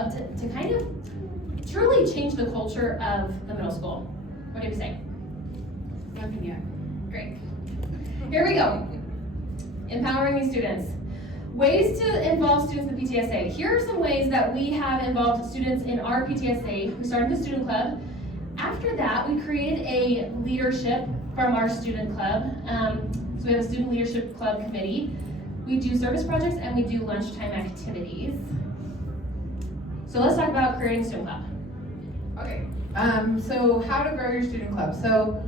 love to kind of truly change the culture of the middle school. What do you say? Nothing yet. Great. Here we go. Empowering these students. Ways to involve students in the PTSA. Here are some ways that we have involved students in our PTSA. We started the student club. After that, we created a leadership from our student club. So we have a student leadership club committee. We do service projects and we do lunchtime activities. So let's talk about creating a student club. Okay, so how to grow your student club. So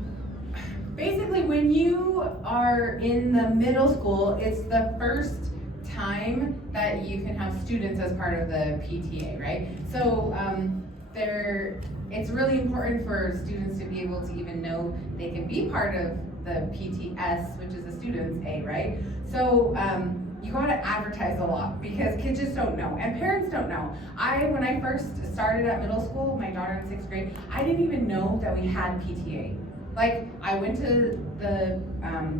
basically when you are in the middle school, it's the first time that you can have students as part of the PTA, right? So it's really important for students to be able to even know they can be part of the PTS, which is the students A, right? So you gotta advertise a lot because kids just don't know and parents don't know. When I first started at middle school, my daughter in 6th grade, I didn't even know that we had PTA. Like, I went to the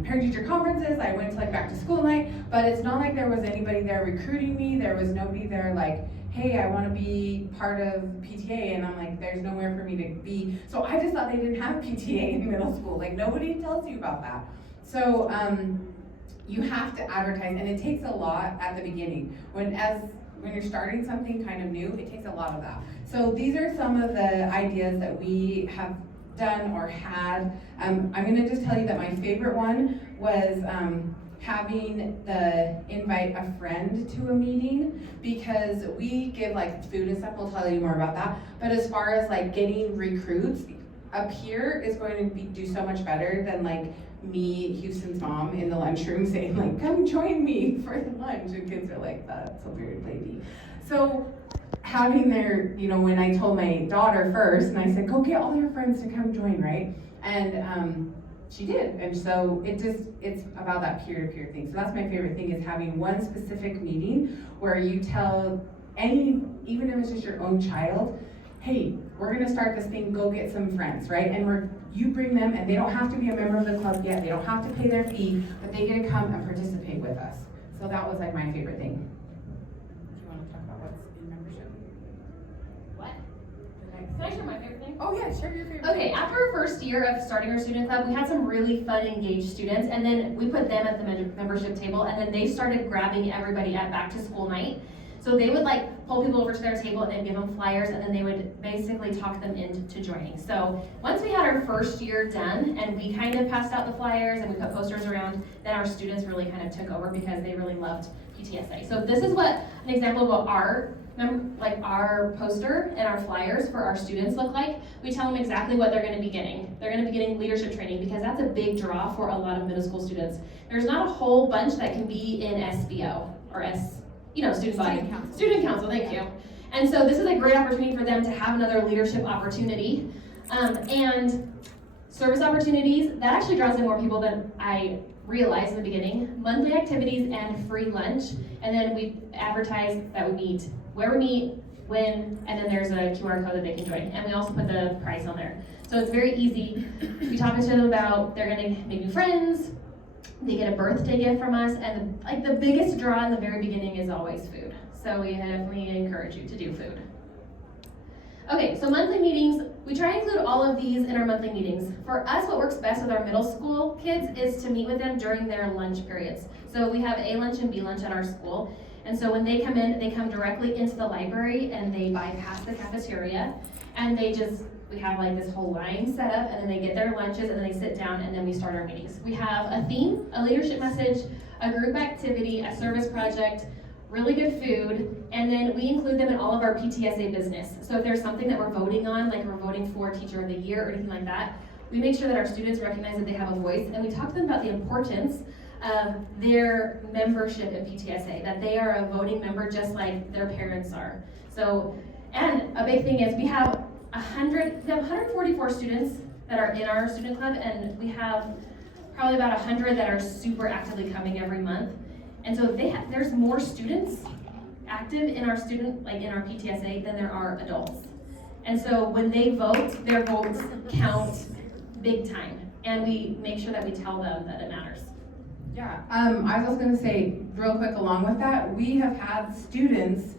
parent-teacher conferences, I went to like back to school night, but it's not like there was anybody there recruiting me. There was nobody there like, hey, I want to be part of PTA, and I'm like, there's nowhere for me to be. So I just thought they didn't have PTA in middle school. Like, nobody tells you about that. So you have to advertise, and it takes a lot at the beginning. When you're starting something kind of new, it takes a lot of that. So these are some of the ideas that we have done or had. I'm gonna just tell you that my favorite one was having the invite a friend to a meeting, because we give like food and stuff. We'll tell you more about that. But as far as like getting recruits, up here is going to do so much better than like me, Houston's mom, in the lunchroom saying like, come join me for the lunch, and kids are like, that's a weird lady. So having when I told my daughter first, and I said, go get all your friends to come join, right? And she did, and so it's about that peer-to-peer thing. So that's my favorite thing, is having one specific meeting where you tell even if it's just your own child, hey, we're gonna start this thing, go get some friends, right? And you bring them, and they don't have to be a member of the club yet, they don't have to pay their fee, but they get to come and participate with us. So that was like my favorite thing. Do you want to talk about what's in membership? What? Can I share my favorite thing? Oh yeah, share your favorite. Okay, after our first year of starting our student club, we had some really fun, engaged students, and then we put them at the membership table, and then they started grabbing everybody at back to school night. So they would like pull people over to their table and then give them flyers, and then they would basically talk them into joining. So once we had our first year done and we kind of passed out the flyers and we put posters around, then our students really kind of took over because they really loved PTSA. So this is an example of what our poster and our flyers for our students look like. We tell them exactly what they're going to be getting. They're going to be getting leadership training, because that's a big draw for a lot of middle school students. There's not a whole bunch that can be in SBO or student body. Student council, thank you. And so this is a great opportunity for them to have another leadership opportunity. And service opportunities, that actually draws in more people than I realized in the beginning. Monthly activities and free lunch. And then we advertise that we meet, where we meet, when, and then there's a QR code that they can join. And we also put the price on there. So it's very easy. We talk to them about they're gonna make new friends, they get a birthday gift from us, and the biggest draw in the very beginning is always food. So we definitely encourage you to do food. Okay, so monthly meetings, we try and include all of these in our monthly meetings. For us, what works best with our middle school kids is to meet with them during their lunch periods. So we have A lunch and B lunch at our school. And so when they come in, they come directly into the library and they bypass the cafeteria, and we have like this whole line set up, and then they get their lunches, and then they sit down, and then we start our meetings. We have a theme, a leadership message, a group activity, a service project, really good food, and then we include them in all of our PTSA business. So if there's something that we're voting on, like we're voting for Teacher of the Year or anything like that, we make sure that our students recognize that they have a voice, and we talk to them about the importance of their membership in PTSA, that they are a voting member just like their parents are. So, and a big thing is we have 144 students that are in our student club, and we have probably about 100 that are super actively coming every month. And so there's more students active in our in our PTSA than there are adults. And so when they vote, their votes count big time, and we make sure that we tell them that it matters. Yeah, I was also going to say real quick along with that, we have had students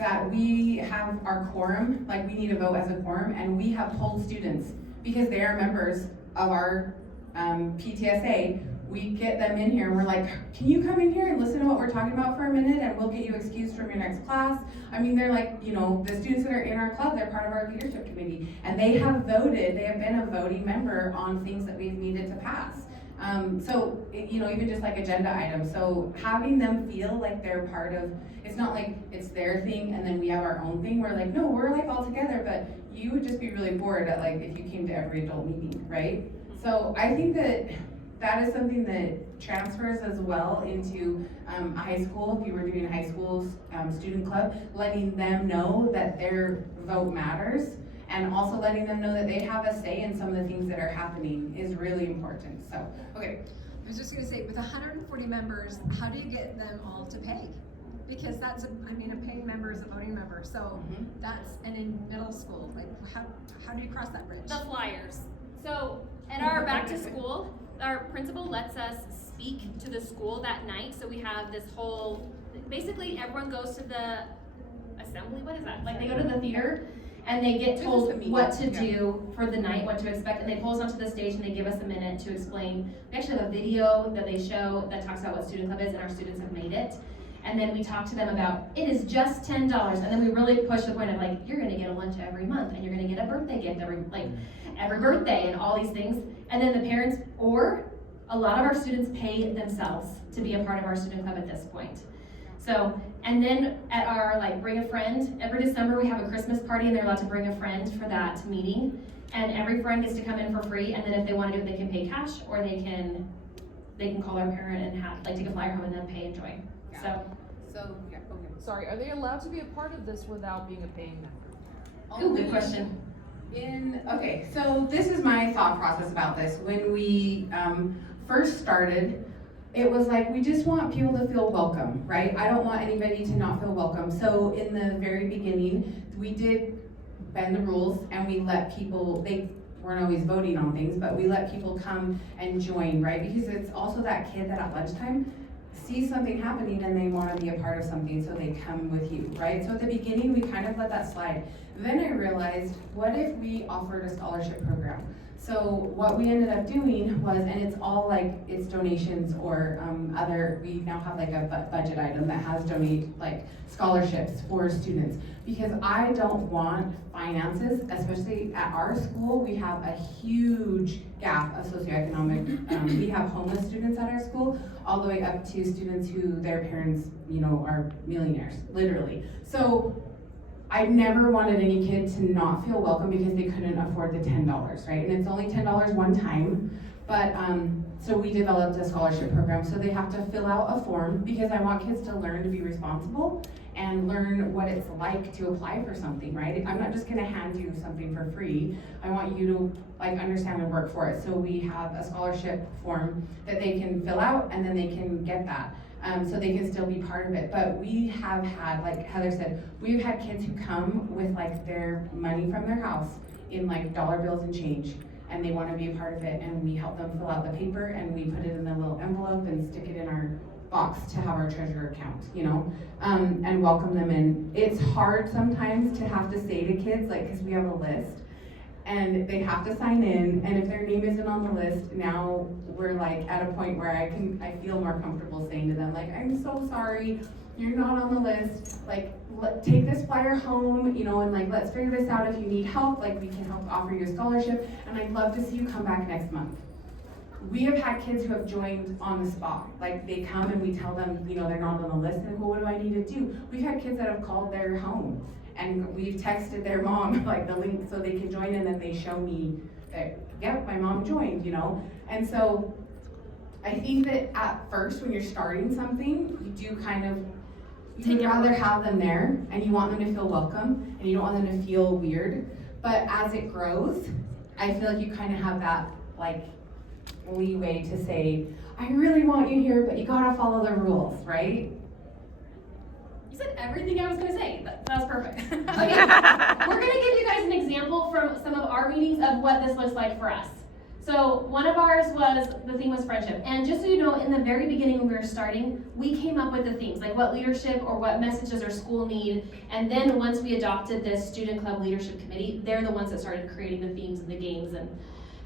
that we have our quorum, like we need to vote as a quorum, and we have polled students because they are members of our PTSA. We get them in here and we're like, can you come in here and listen to what we're talking about for a minute, and we'll get you excused from your next class. I mean, they're like, you know, the students that are in our club, they're part of our leadership committee, and they have voted, they have been a voting member on things that we've needed to pass. So, you know, even just like agenda items. So having them feel like they're part of, it's not like it's their thing and then we have our own thing. We're like, no, we're like all together, but you would just be really bored at like if you came to every adult meeting, right? So I think that is something that transfers as well into high school. If you were doing a high school student club, letting them know that their vote matters, and also letting them know that they have a say in some of the things that are happening is really important. So, okay. I was just gonna say, with 140 members, how do you get them all to pay? Because that's, a paying member is a voting member, so that's, and in middle school, like, how do you cross that bridge? The flyers. So at our back to school, our principal lets us speak to the school that night. So we have this whole, basically everyone goes to the assembly, what is that? Like they go to the theater and they get told what to do for the night, what to expect, and they pull us onto the stage and they give us a minute to explain. We actually have a video that they show that talks about what student club is, and our students have made it. And then we talk to them about, it is just $10, and then we really push the point of like, you're gonna get a lunch every month, and you're gonna get a birthday gift every birthday, and all these things. And then the parents, or a lot of our students pay themselves to be a part of our student club at this point. So, and then at our bring a friend, every December we have a Christmas party and they're allowed to bring a friend for that meeting. And every friend gets to come in for free, and then if they want to do it, they can pay cash, or they can call their parent and take a flyer home and then pay and join. Yeah. So yeah, okay. Sorry, are they allowed to be a part of this without being a paying member? Ooh, good question. Okay, so this is my thought process about this. When we first started, it was like, we just want people to feel welcome, right? I don't want anybody to not feel welcome. So in the very beginning, we did bend the rules and we let people, they weren't always voting on things, but we let people come and join, right? Because it's also that kid that at lunchtime sees something happening and they want to be a part of something, so they come with you, right? So at the beginning, we kind of let that slide. Then I realized, what if we offered a scholarship program? So what we ended up doing was, and it's all it's donations or we now have a budget item that has scholarships for students, because I don't want finances, especially at our school. We have a huge gap of socioeconomic, we have homeless students at our school, all the way up to students who their parents, are millionaires, literally. So I never wanted any kid to not feel welcome because they couldn't afford the $10, right? And it's only $10 one time, but so we developed a scholarship program. So they have to fill out a form, because I want kids to learn to be responsible and learn what it's like to apply for something, right? I'm not just gonna hand you something for free. I want you to understand and work for it. So we have a scholarship form that they can fill out, and then they can get that. So they can still be part of it. But we have had, like Heather said, we've had kids who come with their money from their house in dollar bills and change, and they want to be a part of it, and we help them fill out the paper, and we put it in a little envelope and stick it in our box to have our treasure account, and welcome them in. It's hard sometimes to have to say to kids, because we have a list, and they have to sign in, and if their name isn't on the list, now we're at a point where I feel more comfortable saying to them, I'm so sorry, you're not on the list, take this flyer home, and let's figure this out. If you need help, we can help offer you a scholarship, and I'd love to see you come back next month. We have had kids who have joined on the spot. They come and we tell them, they're not on the list, and they go, what do I need to do? We've had kids that have called their home, and we've texted their mom the link so they can join, and then they show me that, yep, my mom joined, And so I think that at first, when you're starting something, you do you'd rather have them there, and you want them to feel welcome, and you don't want them to feel weird. But as it grows, I feel like you have that leeway to say, I really want you here, but you gotta follow the rules, right? You said everything I was gonna say. That was perfect. Okay, we're gonna give you guys an example from some of our meetings of what this looks like for us. So one of ours the theme was friendship. And just so you know, in the very beginning when we were starting, we came up with the themes, like what leadership or what messages our school need. And then once we adopted this student club leadership committee, they're the ones that started creating the themes and the games and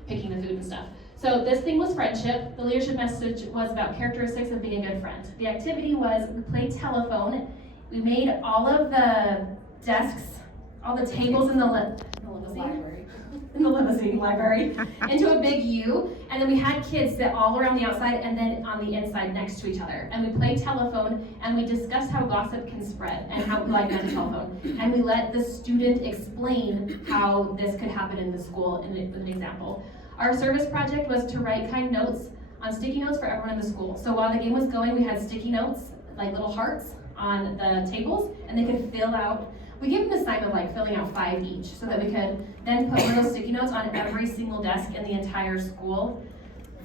picking the food and stuff. So this thing was friendship. The leadership message was about characteristics of being a good friend. The activity was we played telephone. We made all of the desks, all the tables in the limousine library into a big U, and then we had kids sit all around the outside and then on the inside next to each other. And we played telephone, and we discussed how gossip can spread and how we like on the telephone. And we let the student explain how this could happen in the school with an example. Our service project was to write kind notes on sticky notes for everyone in the school. So while the game was going, we had sticky notes, like little hearts, on the tables, and they could fill out. We gave them the assignment of like filling out 5 each, so that we could then put little sticky notes on every single desk in the entire school.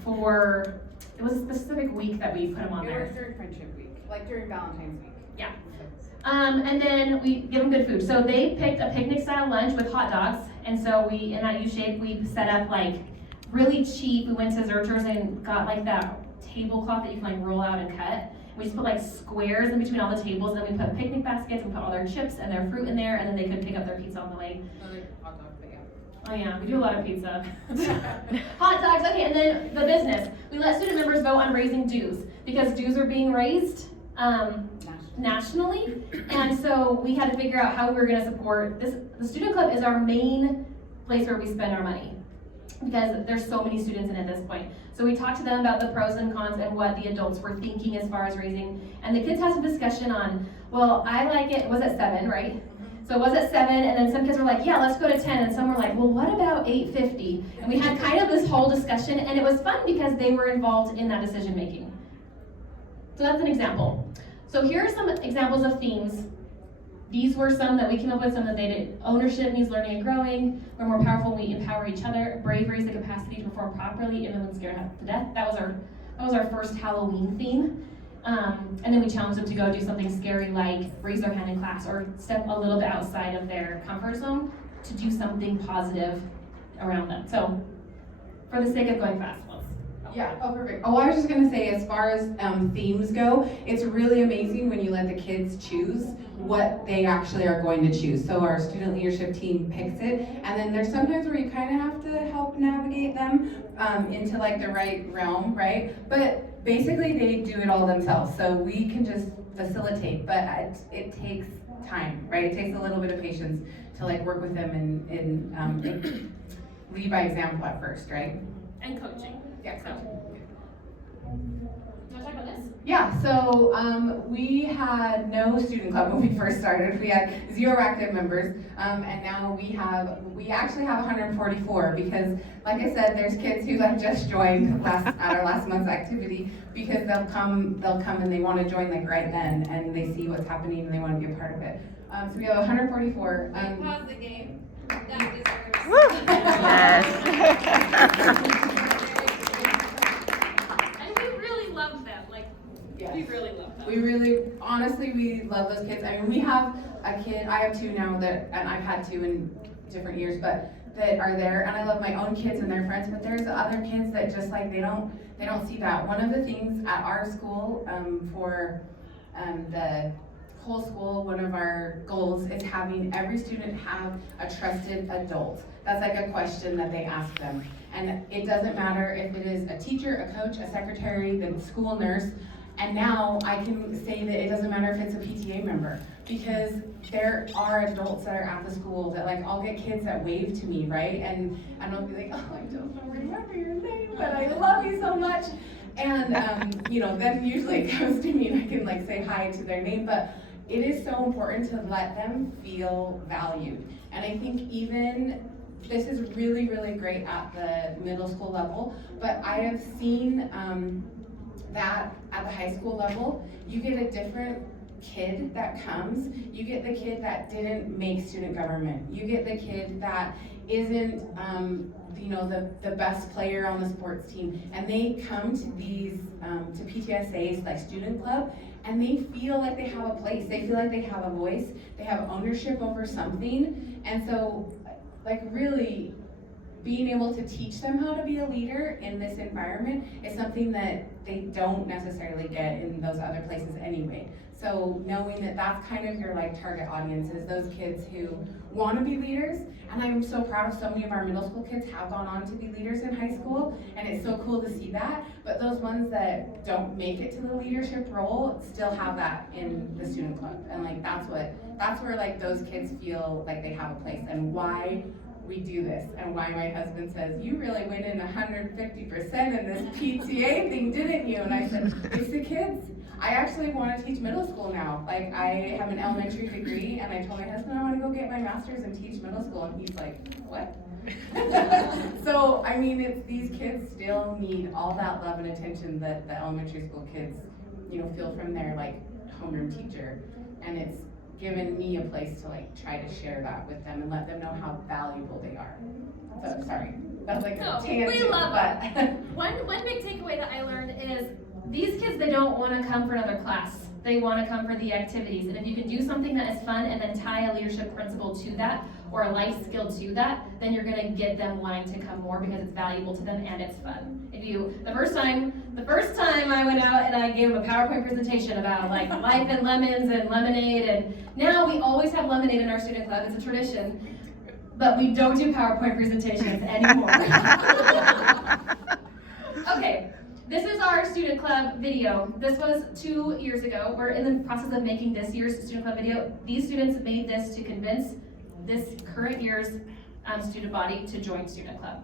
It was a specific week that we put them on there. It was during Friendship Week, like during Valentine's Week. Yeah. And then we give them good food. So they picked a picnic style lunch with hot dogs, and so in that U shape, we set up like really cheap. We went to Zercher's and got like that tablecloth that you can like roll out and cut. We just put like squares in between all the tables, and then we put picnic baskets and put all their chips and their fruit in there, and then they could pick up their pizza on the way. Hot dog, but yeah. Oh yeah, we do a lot of pizza. Hot dogs, okay, and then the business. We let student members vote on raising dues, because dues are being raised nationally, and so we had to figure out how we were gonna support this. The student club is our main place where we spend our money, because there's so many students in it at this point. So we talked to them about the pros and cons and what the adults were thinking as far as raising. And the kids had some discussion on, well, I like it was at 7, right? So it was at 7, and then some kids were like, yeah, let's go to 10, and some were like, well, what about 8:50? And we had kind of this whole discussion, and it was fun because they were involved in that decision making. So that's an example. So here are some examples of themes. These were some that we came up with, some that they did. Ownership means learning and growing. We're more powerful when we empower each other. Bravery is the capacity to perform properly even when scared half to death. That was our first Halloween theme. And then we challenged them to go do something scary like raise their hand in class or step a little bit outside of their comfort zone to do something positive around them. So for the sake of going fast, Yeah, oh perfect. Oh, I was just gonna say, as far as themes go, it's really amazing when you let the kids choose what they actually are going to choose. So our student leadership team picks it, and then there's sometimes where you kind of have to help navigate them into like the right realm, right? But basically they do it all themselves, so we can just facilitate, but it takes time, right? It takes a little bit of patience to like work with them and lead by example at first, right? and coaching. Yeah, so. You wanna talk about this? Yeah, so we had no student club when we first started. We had 0 active members, and now we actually have 144 because, like I said, there's kids who like just joined at our last month's activity because they'll come and they want to join like right then, and they see what's happening and they want to be a part of it. So we have 144. Pause the game. That deserves. Yes. Yes. We really love them. We really, honestly, we love those kids. I mean, we have a kid, I have 2 now and I've had 2 in different years, but that are there, and I love my own kids and their friends, but there's other kids that just like, they don't see that. One of the things at our school, for the whole school, one of our goals is having every student have a trusted adult. That's like a question that they ask them. And it doesn't matter if it is a teacher, a coach, a secretary, the school nurse. And now I can say that it doesn't matter if it's a PTA member, because there are adults that are at the school that like, I'll get kids that wave to me, right? And I'll be like, oh, I don't remember your name, but I love you so much. And then usually it comes to me and I can like say hi to their name, but it is so important to let them feel valued. And I think even this is really, really great at the middle school level, but I have seen that at the high school level, you get a different kid that comes. You get the kid that didn't make student government. You get the kid that isn't, the best player on the sports team. And they come to these, to PTSA's like student club, and they feel like they have a place. They feel like they have a voice. They have ownership over something. And so, like really, being able to teach them how to be a leader in this environment is something that they don't necessarily get in those other places anyway. So knowing that that's kind of your like target audience is those kids who want to be leaders, and I'm so proud of so many of our middle school kids have gone on to be leaders in high school, and it's so cool to see that. But those ones that don't make it to the leadership role still have that in the student club, and like that's where like those kids feel like they have a place, and why we do this, and why my husband says, you really went in 150% in this PTA thing, didn't you? And I said, it's the kids. I actually want to teach middle school now. Like, I have an elementary degree, and I told my husband I want to go get my master's and teach middle school, and he's like, what? So, I mean, it's these kids still need all that love and attention that the elementary school kids, you know, feel from their like homeroom teacher, and it's given me a place to like try to share that with them and let them know how valuable they are. So sorry, that's like a tangent. We love but it. One big takeaway that I learned is these kids, they don't want to come for another class. They want to come for the activities. And if you can do something that is fun and then tie a leadership principle to that or a life skill to that, then you're going to get them wanting to come more because it's valuable to them and it's fun. If you, the first time I went out and I gave them a PowerPoint presentation about like life and lemons and lemonade, and now we always have lemonade in our student club, it's a tradition, but we don't do PowerPoint presentations anymore. Okay, this is our student club video. This was 2 years ago. We're in the process of making this year's student club video. These students made this to convince this current year's student body to join student club.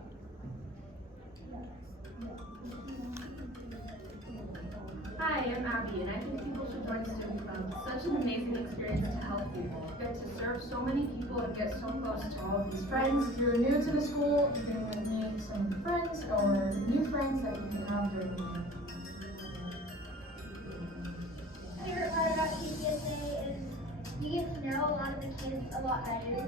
Hi, I'm Abby, and I think people should join Student Club. Such an amazing experience to help people. Get to serve so many people and get so close to all of these friends. If you're new to the school, you're going to make some friends or new friends that you can have during the year. My favorite part about PTSA is you get to know a lot of the kids a lot better.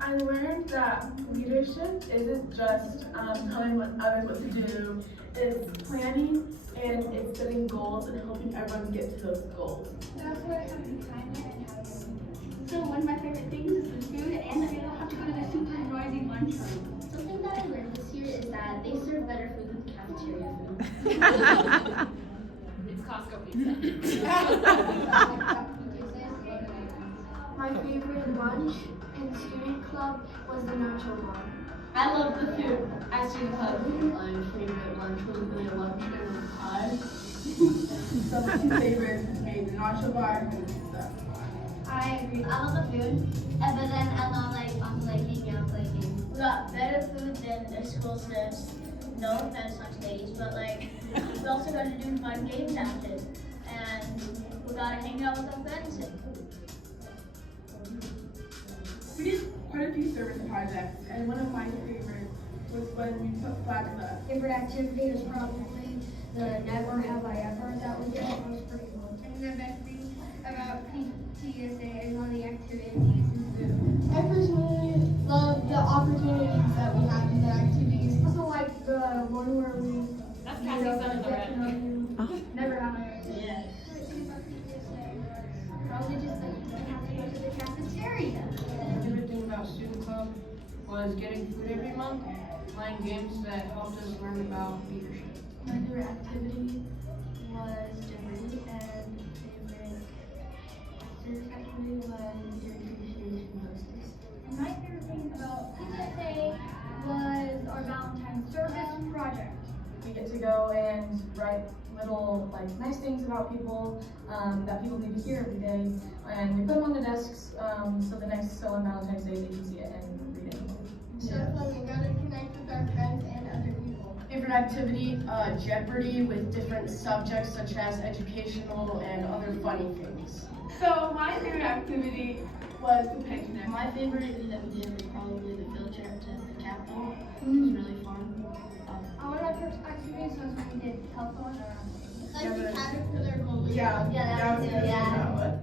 I learned that leadership isn't just telling others what to do, it's planning and it's setting goals and helping everyone get to those goals. But also learn having kindness and having. So one of my favorite things is the food and that we don't have to go to the super noisy lunchroom. Something that I learned this year is that they serve better food than the cafeteria food. It's Costco pizza. My favorite lunch in student club was the nacho bar. I love the food at Student Club. My favorite lunch was the lunch and pie. Some favorites would be the nacho bar and pizza. I agree. I love the food, but then I love hanging out playing games. We got better food than the school snacks. No offense on stage, but like we also got to do fun games after, and we got to hang out with our friends. We did quite a few service projects, and one of my favorites was when we put flags up. Favorite activity was probably the Never Have I Ever that we did. That was pretty cool. And the best thing about PTSA is all the activities and food. I personally love the opportunities that we have in the activities. Also like the one where we That's Cassie's son in the red. Never Have I Ever. Yeah. Probably just like you don't have to go to the cafeteria. My favorite thing about Student Club was getting food every month, playing games that helped us learn about leadership. My favorite activity was Jeopardy, and favorite service activity was your appreciation hostess. My favorite thing about PTA was our Valentine's service project. We get to go and write little like nice things about people that people need to hear every day, and we put them on the desks so on Valentine's Day they can see it and read it. So we got to connect with our friends and other people. Favorite activity, Jeopardy with different subjects such as educational and other funny things. So my favorite activity was the picnic. My favorite thing that we did was probably the field trip to the Capitol. It was really fun. One of my favorite activities was when we did telephone around. Like the caterpillar goalie. Yeah, that was good, yeah.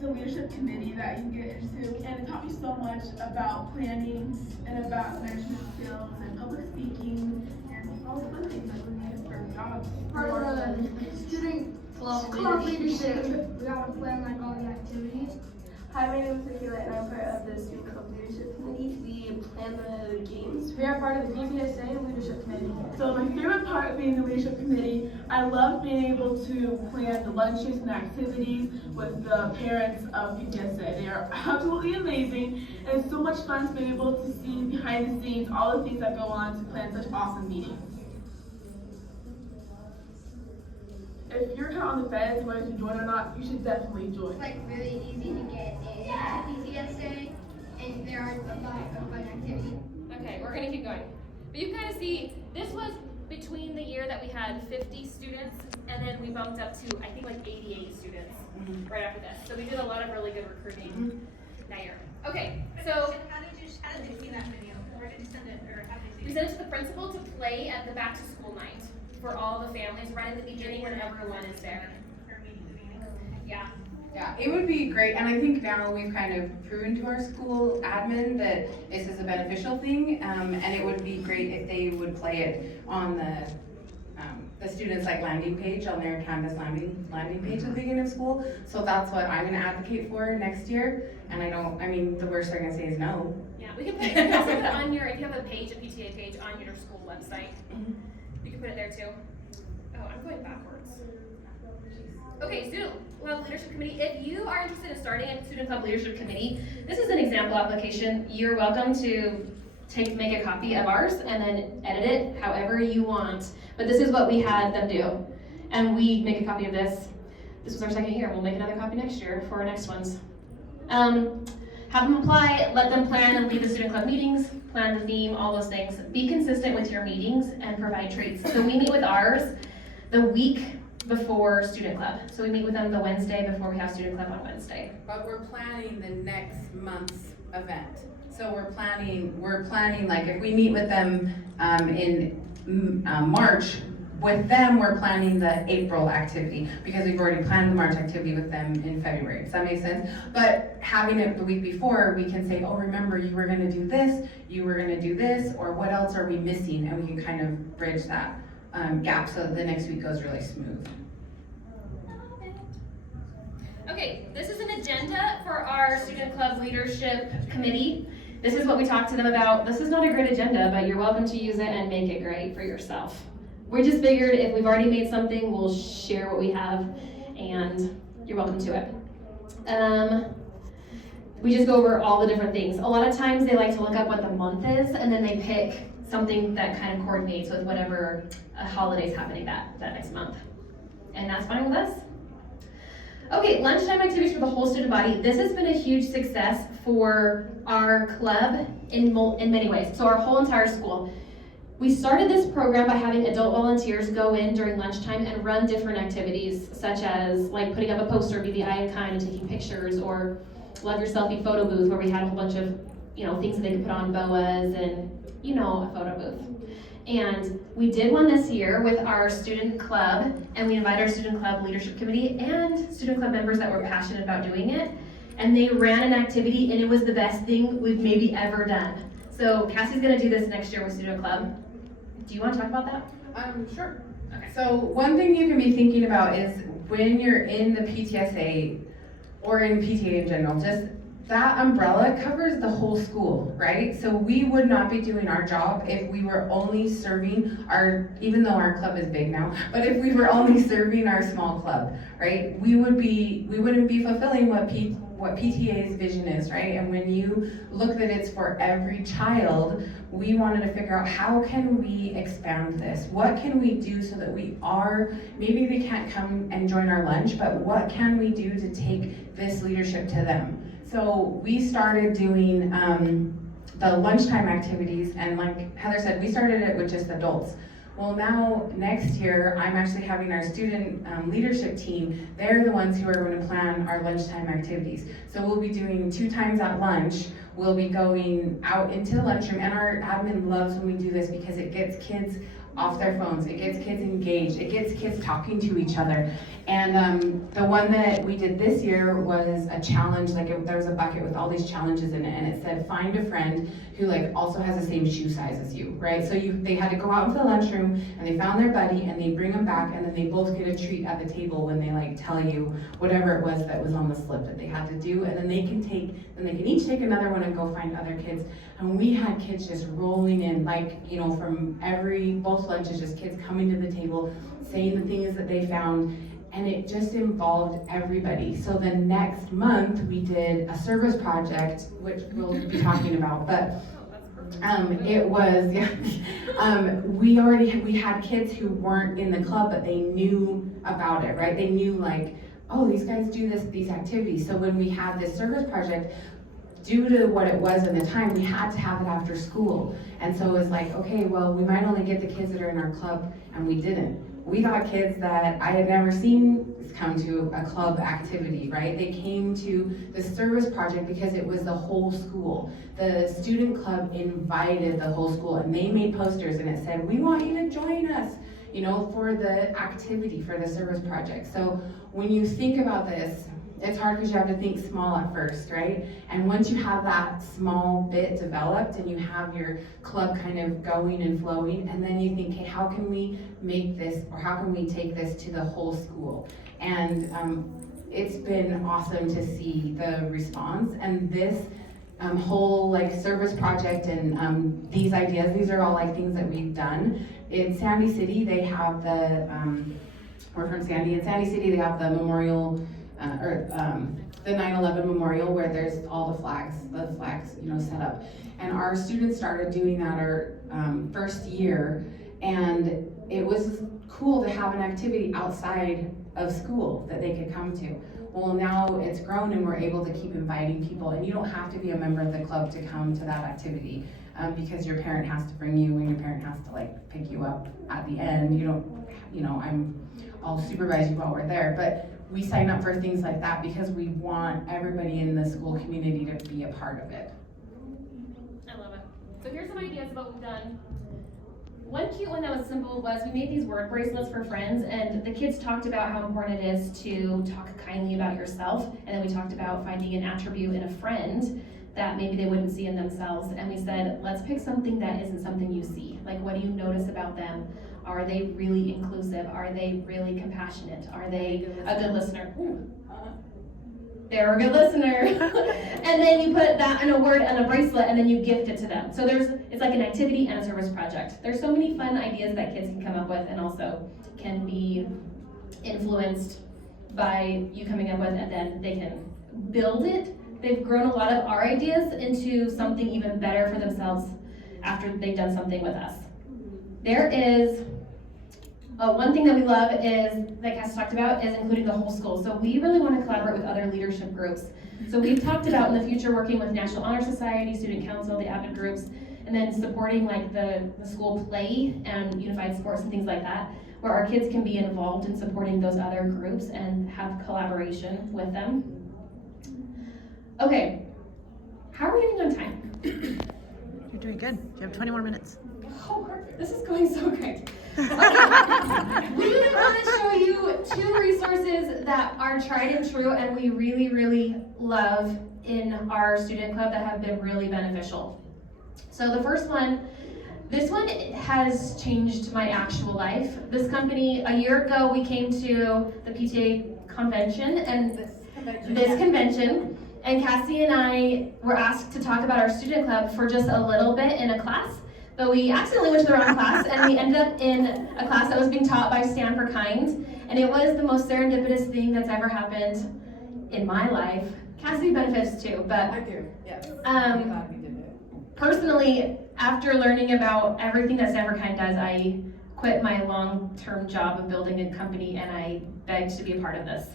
The leadership committee that you get into, and it taught me so much about planning and about management skills and public speaking and all the fun things that we need for jobs. Part of the student club leadership. We gotta plan like all the activities. Hi, my name is Michaela and I'm part of the Student Club Leadership Committee. We plan the games. We are part of the PTSA Leadership Committee. So my favorite part of being in the leadership committee, I love being able to plan the lunches and activities with the parents of PTSA. They are absolutely amazing, and it's so much fun to be able to see behind the scenes all the things that go on to plan such awesome meetings. If you're kind of on the fence whether to join or not, you should definitely join. It's like really easy to get into PTSA, and there are a lot of fun activities. Okay, we're gonna keep going. But you can kind of see, this was between the year that we had 50 students, and then we bumped up to, I think, like 88 students right after this. So we did a lot of really good recruiting that year. Okay, so How did they see that video? Where did you send it, or how did they we see sent it to the principal to play at the back to school night for all the families right at the beginning when everyone is there. her meeting? Yeah. Yeah, it would be great, and I think now we've kind of proven to our school admin that this is a beneficial thing, and it would be great if they would play it on the students' like landing page, on their Canvas landing page at the beginning of school. So that's what I'm gonna advocate for next year, and I mean, the worst they're gonna say is no. Yeah, we can put it, you can also put it on your, if you have a page, a PTA page on your school website, you can put it there too. Oh, I'm going backwards. Okay, Student Club Leadership Committee. If you are interested in starting a Student Club Leadership Committee, this is an example application. You're welcome to make a copy of ours and then edit it however you want. But this is what we had them do. And we make a copy of this. This was our second year. We'll make another copy next year for our next ones. Have them apply, let them plan and lead the student club meetings, plan the theme, all those things. Be consistent with your meetings and provide treats. So we meet with ours the week before student club. So we meet with them the Wednesday before we have student club on Wednesday. But we're planning the next month's event. So we're planning like if we meet with them in March, with them we're planning the April activity because we've already planned the March activity with them in February. Does that make sense? But having it the week before, we can say, oh, remember you were gonna do this, you were gonna do this, or what else are we missing? And we can kind of bridge that gap so that the next week goes really smooth. Okay, this is an agenda for our Student Club Leadership Committee. This is what we talked to them about. This is not a great agenda, but you're welcome to use it and make it great for yourself. We just figured if we've already made something, we'll share what we have, and you're welcome to it. We just go over all the different things. A lot of times they like to look up what the month is, and then they pick something that kind of coordinates with whatever holiday's happening that next month. And that's fine with us. Okay, lunchtime activities for the whole student body. This has been a huge success for our club in many ways. So our whole entire school. We started this program by having adult volunteers go in during lunchtime and run different activities, such as like putting up a poster, be the eye and kind, and taking pictures, or Love Your Selfie photo booth, where we had a whole bunch of things that they could put on boas and a photo booth. And we did one this year with our student club, and we invited our student club leadership committee and student club members that were passionate about doing it. And they ran an activity, and it was the best thing we've maybe ever done. So Cassie's gonna do this next year with student club. Do you wanna talk about that? Sure. Okay. So one thing you can be thinking about is when you're in the PTSA or in PTA in general, just that umbrella covers the whole school, right? So we would not be doing our job if we were only serving even though our club is big now, but if we were only serving our small club, right? We wouldn't be fulfilling what PTA's vision is, right? And when you look that it's for every child, we wanted to figure out how can we expand this? What can we do so that maybe they can't come and join our lunch, but what can we do to take this leadership to them? So we started doing the lunchtime activities, and like Heather said, we started it with just adults. Well, now next year, I'm actually having our student leadership team. They're the ones who are going to plan our lunchtime activities. So we'll be doing 2 times at lunch. We'll be going out into the lunchroom, and our admin loves when we do this because it gets kids off their phones. It gets kids engaged. It gets kids talking to each other. And the one that we did this year was a challenge. There was a bucket with all these challenges in it, and it said find a friend who also has the same shoe size as you, right? So they had to go out into the lunchroom and they found their buddy and they bring them back, and then they both get a treat at the table when they tell you whatever it was that was on the slip that they had to do, and then they can each take another one and go find other kids. And we had kids just rolling in, from both lunches, just kids coming to the table, saying the things that they found, and it just involved everybody. So the next month we did a service project, which we'll be talking about, but it was, we had kids who weren't in the club, but they knew about it, right? They knew oh, these guys do these activities. So when we had this service project, due to what it was in the time, we had to have it after school. And so it was okay, well, we might only get the kids that are in our club, and we didn't. We got kids that I had never seen come to a club activity, right? They came to the service project because it was the whole school. The student club invited the whole school, and they made posters, and it said, we want you to join us, for the activity, for the service project. So when you think about this, it's hard because you have to think small at first, right? And once you have that small bit developed and you have your club kind of going and flowing, and then you think, hey, how can we make this, or how can we take this to the whole school? And it's been awesome to see the response. And this whole service project and these ideas, these are all things that we've done. In Sandy City, they have we're from Sandy. In Sandy City, they have the memorial, the 9/11 memorial, where there's all the flags set up. And our students started doing that our first year, and it was cool to have an activity outside of school that they could come to. Well, now it's grown and we're able to keep inviting people, and you don't have to be a member of the club to come to that activity, because your parent has to bring you, and your parent has to pick you up at the end. I'll supervise you while we're there, but we sign up for things like that because we want everybody in the school community to be a part of it. I love it. So here's some ideas of what we've done. One cute one that was simple was we made these word bracelets for friends, and the kids talked about how important it is to talk kindly about yourself, and then we talked about finding an attribute in a friend that maybe they wouldn't see in themselves, and we said, let's pick something that isn't something you see. What do you notice about them? Are they really inclusive? Are they really compassionate? Are they a good listener? They're a good listener. And then you put that in a word and a bracelet, and then you gift it to them. So it's like an activity and a service project. There's so many fun ideas that kids can come up with, and also can be influenced by you coming up with, and then they can build it. They've grown a lot of our ideas into something even better for themselves after they've done something with us. There is one thing that we love is, that Cassie talked about, is including the whole school. So we really want to collaborate with other leadership groups. So we've talked about in the future working with National Honor Society, Student Council, the AVID groups, and then supporting the school play and unified sports and things like that, where our kids can be involved in supporting those other groups and have collaboration with them. Okay, how are we getting on time? You're doing good. You have 20 more minutes. Oh, perfect. This is going so great. Okay. We want to show you 2 resources that are tried and true, and we really, really love in our student club that have been really beneficial. So the first one, this one has changed my actual life. This company, a year ago, we came to the PTA convention, and this convention, and Cassie and I were asked to talk about our student club for just a little bit in a class. But we accidentally went to the wrong class, and we ended up in a class that was being taught by Stand for Kind, and it was the most serendipitous thing that's ever happened in my life. Cassie benefits too, but I do, yes. I'm glad we did it. Personally, after learning about everything that Stand for Kind does, I quit my long-term job of building a company, and I begged to be a part of this.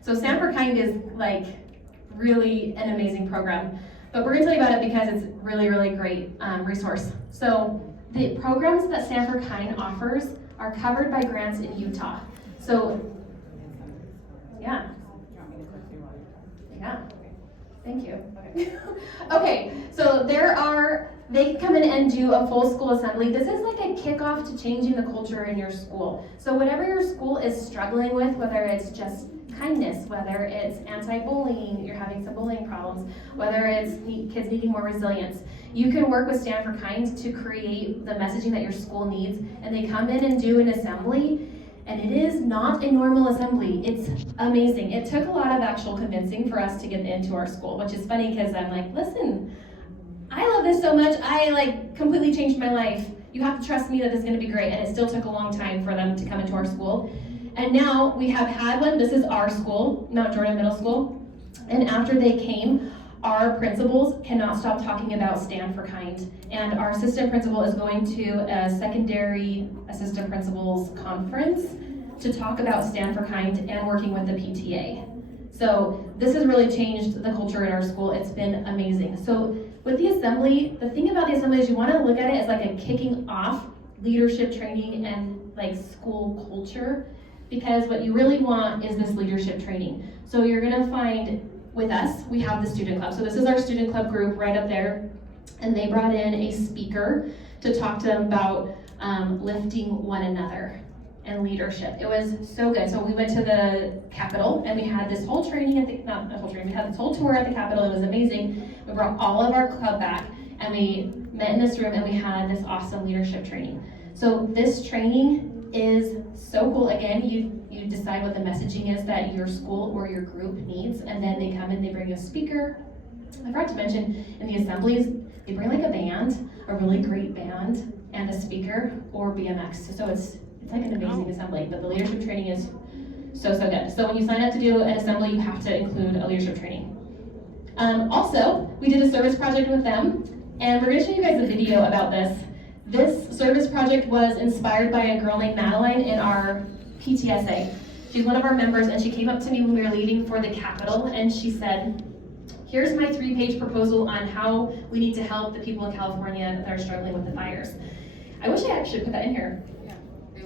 So Stand for Kind is really an amazing program. But we're going to tell you about it because it's really, really great resource. So the programs that Stand for Kind offers are covered by grants in Utah. So, yeah. Yeah. Thank you. Okay, so there are they can come in and do a full school assembly. This is like a kickoff to changing the culture in your school. So whatever your school is struggling with, whether it's just kindness, whether it's anti-bullying, you're having some bullying problems, whether it's kids needing more resilience, you can work with Stand for Kind to create the messaging that your school needs, and they come in and do an assembly, and it is not a normal assembly. It's amazing. It took a lot of actual convincing for us to get into our school, which is funny because I'm like, listen, I love this so much, I like completely changed my life. You have to trust me that this is gonna be great, and it still took a long time for them to come into our school. And now we have had one, this is our school, Mount Jordan Middle School, and after they came, our principals cannot stop talking about Stand for Kind. And our assistant principal is going to a secondary assistant principals conference to talk about Stand for Kind and working with the PTA. So this has really changed the culture in our school. It's been amazing. So with the assembly, the thing about the assembly is you want to look at it as like a kicking off leadership training and like school culture, because what you really want is this leadership training. So you're gonna find with us, we have the student club. So this is our student club group right up there, and they brought in a speaker to talk to them about lifting one another and leadership. It was so good. So we went to the Capitol and we had this whole training at the, not a whole training, we had this whole tour at the Capitol. It was amazing. We brought all of our club back and we met in this room and we had this awesome leadership training. So this training is so cool. Again, you decide what the messaging is that your school or your group needs, and then they come in, they bring a speaker. I forgot to mention, in the assemblies, they bring like a band, a really great band, and a speaker or BMX. So it's like an amazing assembly, but the leadership training is so good. So when you sign up to do an assembly, you have to include a leadership training. Also, we did a service project with them, and we're gonna show you guys a video about this. This service project was inspired by a girl named Madeline in our PTSA. She's one of our members, and she came up to me when we were leaving for the Capitol, and she said, here's my 3-page proposal on how we need to help the people in California that are struggling with the fires. I wish I actually put that in here.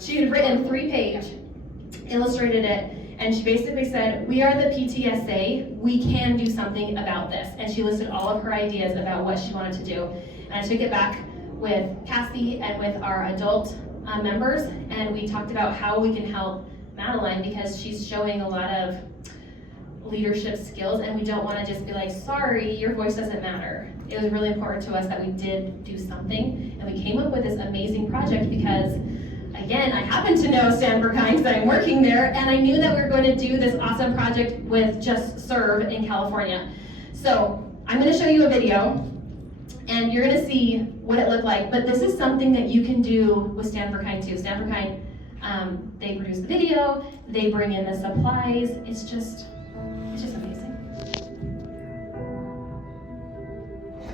She had written 3-page, illustrated it, and she basically said, we are the PTSA, we can do something about this. And she listed all of her ideas about what she wanted to do. And I took it back with Cassie and with our adult members, and we talked about how we can help Madeline, because she's showing a lot of leadership skills, and we don't want to just be like, sorry, your voice doesn't matter. It was really important to us that we did do something, and we came up with this amazing project because, again, I happen to know Stand for Kind, that I'm working there, and I knew that we were going to do this awesome project with Just Serve in California. So I'm going to show you a video, and you're going to see what it looked like, but this is something that you can do with Stand for Kind too. Stand for Kind, they produce the video, they bring in the supplies, it's just amazing.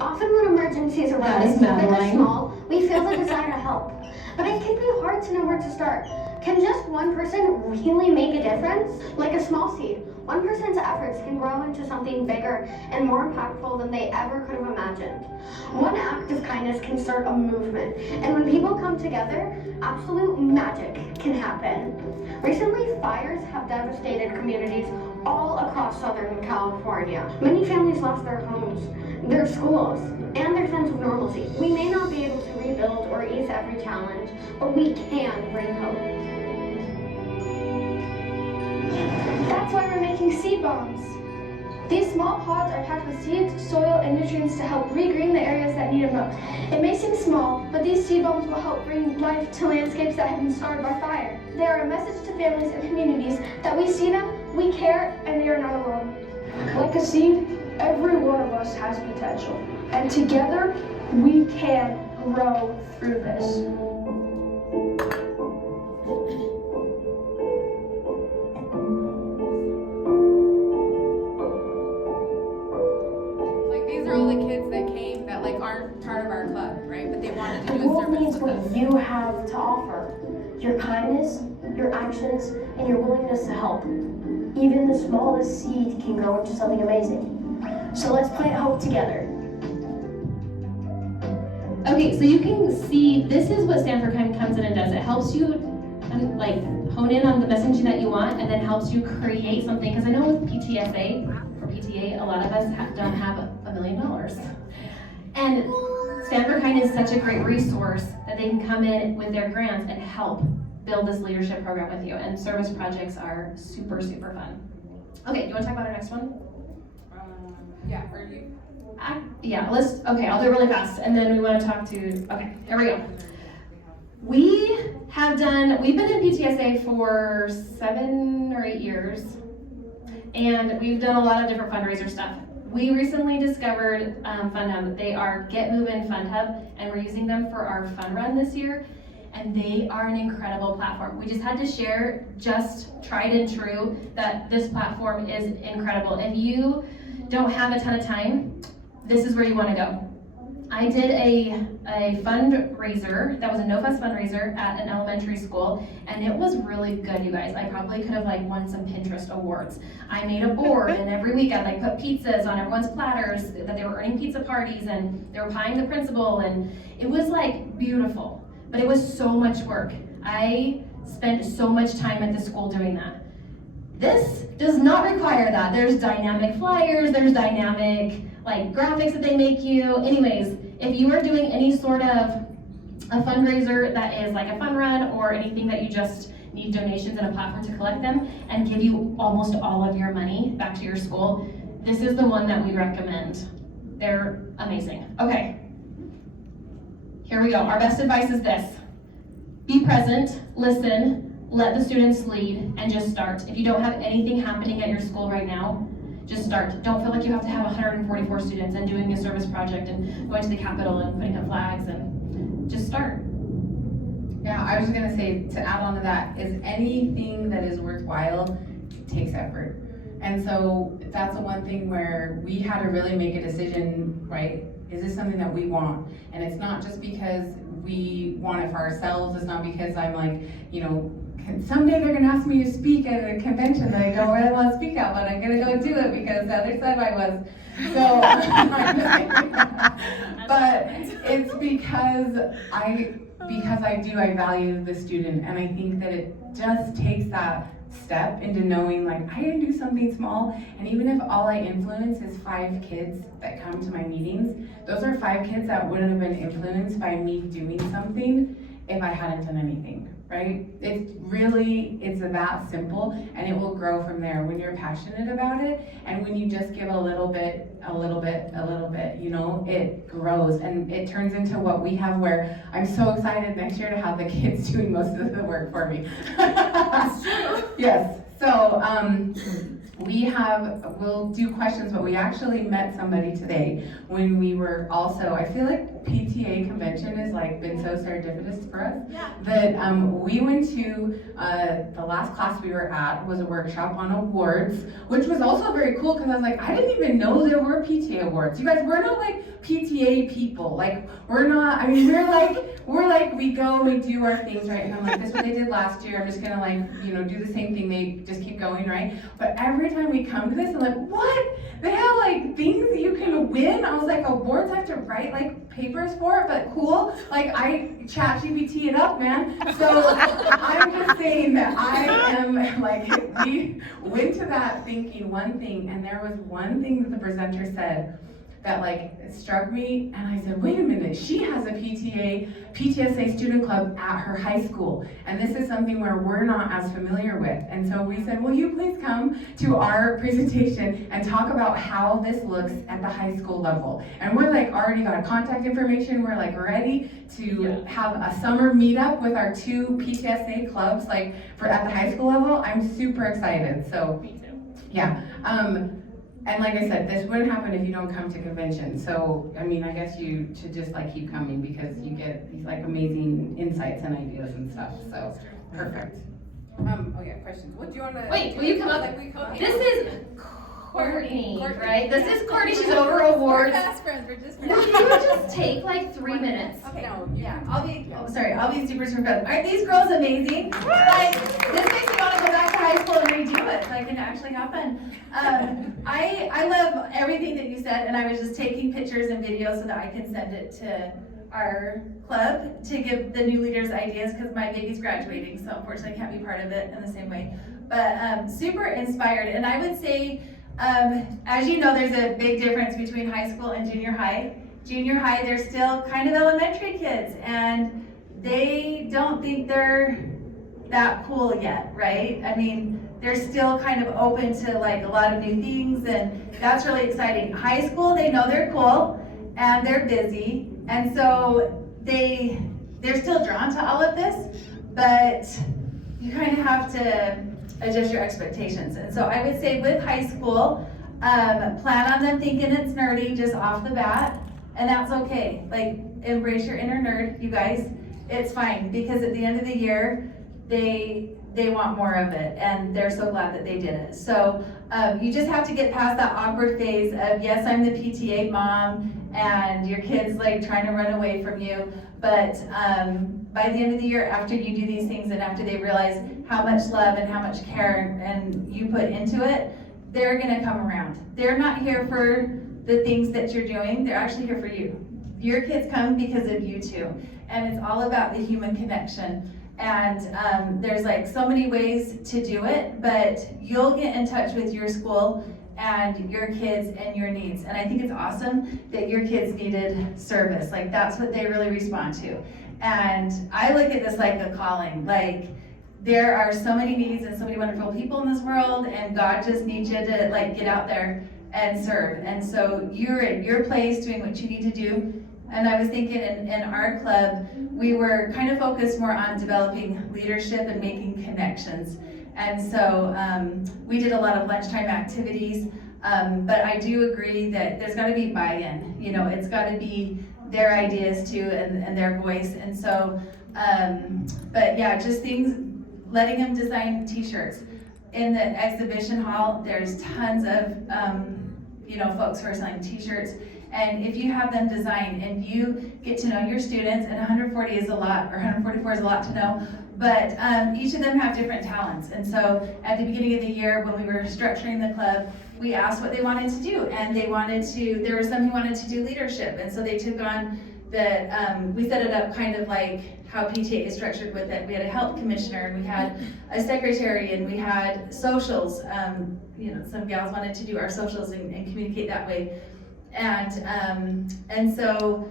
Often when emergencies arise, big or small, we feel the desire to help. But it can be hard to know where to start. Can just one person really make a difference? Like a small seed, one person's efforts can grow into something bigger and more impactful than they ever could have imagined. One act of kindness can start a movement, and when people come together, absolute magic can happen. Recently, fires have devastated communities all across Southern California. Many families lost their homes, their schools, and their sense of normalcy. We may not be able to rebuild or ease every challenge, but we can bring hope. That's why we're making seed bombs. These small pods are packed with seeds, soil, and nutrients to help regreen the areas that need them most. It may seem small, but these seed bombs will help bring life to landscapes that have been scarred by fire. They are a message to families and communities that we see them, we care, and they are not alone. Like a seed, every one of us has potential, and together we can grow through this. Like these are all the kids that came that like aren't part of our club, right? But they wanted to do The a world service needs with what us. you have to offer. Your kindness, your actions, and your willingness to help. Even the smallest seed can grow into something amazing. So let's plant hope together. Okay, so you can see this is what Stand for Kind comes in and does. It helps you like hone in on the messaging that you want, and then helps you create something. Because I know with PTSA, or PTA, a lot of us don't have $1 million. And Stand for Kindness is such a great resource that they can come in with their grants and help build this leadership program with you. And service projects are super, super fun. Okay, do you want to talk about our next one? Yeah, are you? Okay, I'll do it really fast. And then we want to talk to, okay, here we go. We've been in PTSA for 7 or 8 years, and we've done a lot of different fundraiser stuff. We recently discovered Fund Hub. They are Get Movin' Fund Hub, and we're using them for our fun run this year, and they are an incredible platform. We just had to share, just tried and true, that this platform is incredible. If you don't have a ton of time, this is where you want to go. I did a fundraiser that was a no-fuss fundraiser at an elementary school, and it was really good, you guys. I probably could have won some Pinterest awards. I made a board, and every week I'd put pizzas on everyone's platters that they were earning pizza parties, and they were pieing the principal, and it was beautiful, but it was so much work. I spent so much time at the school doing that. This does not require that. There's dynamic flyers, there's dynamic graphics that they make you. Anyways, if you are doing any sort of a fundraiser that is like a fun run or anything that you just need donations and a platform to collect them and give you almost all of your money back to your school, this is the one that we recommend. They're amazing. Okay, here we go. Our best advice is this. Be present, listen, let the students lead, and just start. If you don't have anything happening at your school right now, just start. Don't feel like you have to have 144 students and doing a service project and going to the Capitol and putting up flags, and just start. Yeah, I was just gonna say, to add on to that, is anything that is worthwhile takes effort. And so that's the one thing where we had to really make a decision, right? Is this something that we want? And it's not just because we want it for ourselves. It's not because I'm someday they're gonna ask me to speak at a convention that I don't really want to speak at, but I'm gonna go do it because the other side I was. So, but it's because I value the student, and I think that it just takes that step into knowing I can do something small, and even if all I influence is 5 kids that come to my meetings, those are 5 kids that wouldn't have been influenced by me doing something if I hadn't done anything, right? It's that simple, and it will grow from there when you're passionate about it, and when you just give a little bit, it grows, and it turns into what we have, where I'm so excited next year to have the kids doing most of the work for me. That's true. Yes, so we'll do questions, but we actually met somebody today when we were also, I feel like PTA convention has been so serendipitous for us. Yeah. That we went to, the last class we were at was a workshop on awards, which was also very cool because I was I didn't even know there were PTA awards. You guys, we're not PTA people. We're not, we go and we do our things, right? And I'm this is what they did last year. I'm just gonna do the same thing. They just keep going, right? But every time we come to this, I'm what? They have things that you can win? I was awards I have to write papers for it, but cool. I chat GPT it up, man. So I'm just saying that I am we went to that thinking one thing, and there was one thing that the presenter said that it struck me, and I said, wait a minute, she has a PTSA student club at her high school, and this is something where we're not as familiar with. And so we said, will you please come to our presentation and talk about how this looks at the high school level? And we're already got contact information, we're ready to have a summer meetup with our 2 PTSA clubs for at the high school level. I'm super excited, so. Me too. Yeah. And like I said, this wouldn't happen if you don't come to convention. So, I guess you should just keep coming because you get these amazing insights and ideas and stuff. So, perfect. Questions. What do you want to? Wait, will you come up? This is Courtney, right? This is Courtney. She's over awards. We're fast friends. We're just. Will you just take 3 minutes? Okay. No, yeah. I'll be super fast. Aren't these girls amazing? This makes me want to go back to high school and redo it so I can actually have fun. I love everything that you said, and I was just taking pictures and videos so that I can send it to our club to give the new leaders ideas because my baby's graduating, so unfortunately I can't be part of it in the same way. But super inspired, and I would say, as you know, there's a big difference between high school and junior high. junior high, they're still kind of elementary kids, and they don't think they're that cool yet, right? I mean, they're still kind of open to like a lot of new things, and that's really exciting. High school, they know they're cool and they're busy, and so they're still drawn to all of this, but you kind of have to adjust your expectations. And so I would say with high school, plan on them thinking it's nerdy just off the bat, and that's okay. Like, embrace your inner nerd, you guys. It's fine, because at the end of the year, they want more of it, and they're so glad that they did it. So you just have to get past that awkward phase of, yes, I'm the PTA mom, and your kid's like trying to run away from you, but by the end of the year, after you do these things and after they realize how much love and how much care and you put into it, they're gonna come around. They're not here for the things that you're doing, they're actually here for you. Your kids come because of you too, and it's all about the human connection. And there's like so many ways to do it, but you'll get in touch with your school and your kids and your needs. And I think it's awesome that your kids needed service. Like, that's what they really respond to. And I look at this like a calling. Like, there are so many needs and so many wonderful people in this world, and God just needs you to like get out there and serve. And so you're in your place doing what you need to do. And I was thinking in our club, we were kind of focused more on developing leadership and making connections. And so we did a lot of lunchtime activities, but I do agree that there's gotta be buy-in. You know, it's gotta be their ideas too, and their voice. And so, but yeah, just things, letting them design t-shirts. In the exhibition hall, there's tons of, folks who are selling t-shirts. And if you have them design and you get to know your students, and 140 is a lot, or 144 is a lot to know, but each of them have different talents. And so at the beginning of the year, when we were structuring the club, we asked what they wanted to do. And there were some who wanted to do leadership. And so they took on we set it up kind of like how PTA is structured with it. We had a health commissioner, and we had a secretary, and we had socials. Some gals wanted to do our socials and communicate that way. And so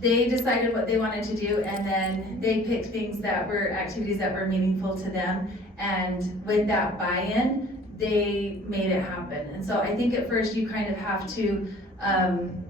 they decided what they wanted to do, and then they picked things that were activities that were meaningful to them, and with that buy-in, they made it happen. And so I think at first you kind of have to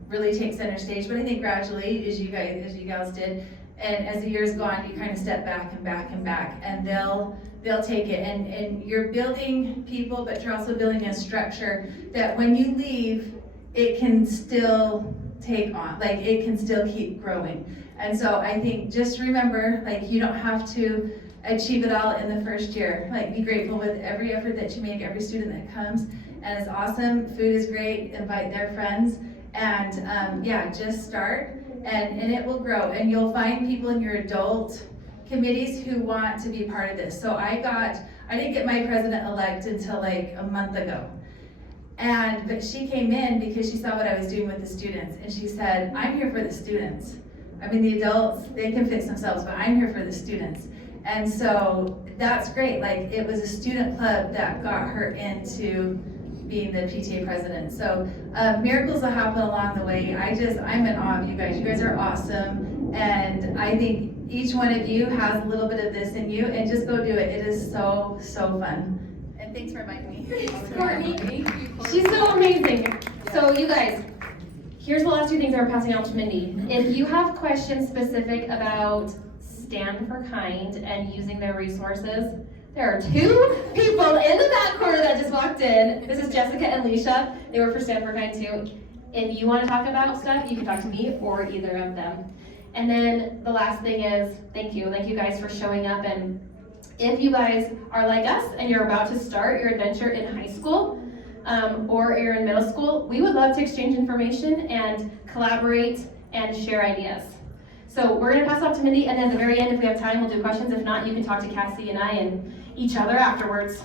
really take center stage, but I think gradually, as you guys did, and as the years go on, you kind of step back and back and back, and they'll take it, and you're building people, but you're also building a structure that when you leave, it can still take on, like it can still keep growing. And so I think just remember, like, you don't have to achieve it all in the first year. Like, be grateful with every effort that you make, every student that comes, and it's awesome. Food is great, invite their friends, and just start, and it will grow. And you'll find people in your adult committees who want to be part of this. So I didn't get my president-elect until like a month ago. But she came in because she saw what I was doing with the students, and she said, I'm here for the students. I mean, the adults, they can fix themselves, but I'm here for the students. And so that's great. Like, it was a student club that got her into being the PTA president. So miracles will happen along the way. I'm in awe of you guys. You guys are awesome. And I think each one of you has a little bit of this in you, and just go do it. It is so, so fun. And thanks for inviting me. Courtney. She's so amazing. So you guys, here's the last two things that we're passing out to Mindy. If you have questions specific about Stand for Kind and using their resources, there are two people in the back corner that just walked in. This is Jessica and Leisha. They work for Stand for Kind too. If you want to talk about stuff, you can talk to me or either of them. And then the last thing is, thank you. Thank you guys for showing up. And if you guys are like us and you're about to start your adventure in high school, or you're in middle school, we would love to exchange information and collaborate and share ideas. So we're gonna pass off to Mindy, and then at the very end, if we have time, we'll do questions. If not, you can talk to Cassie and I and each other afterwards.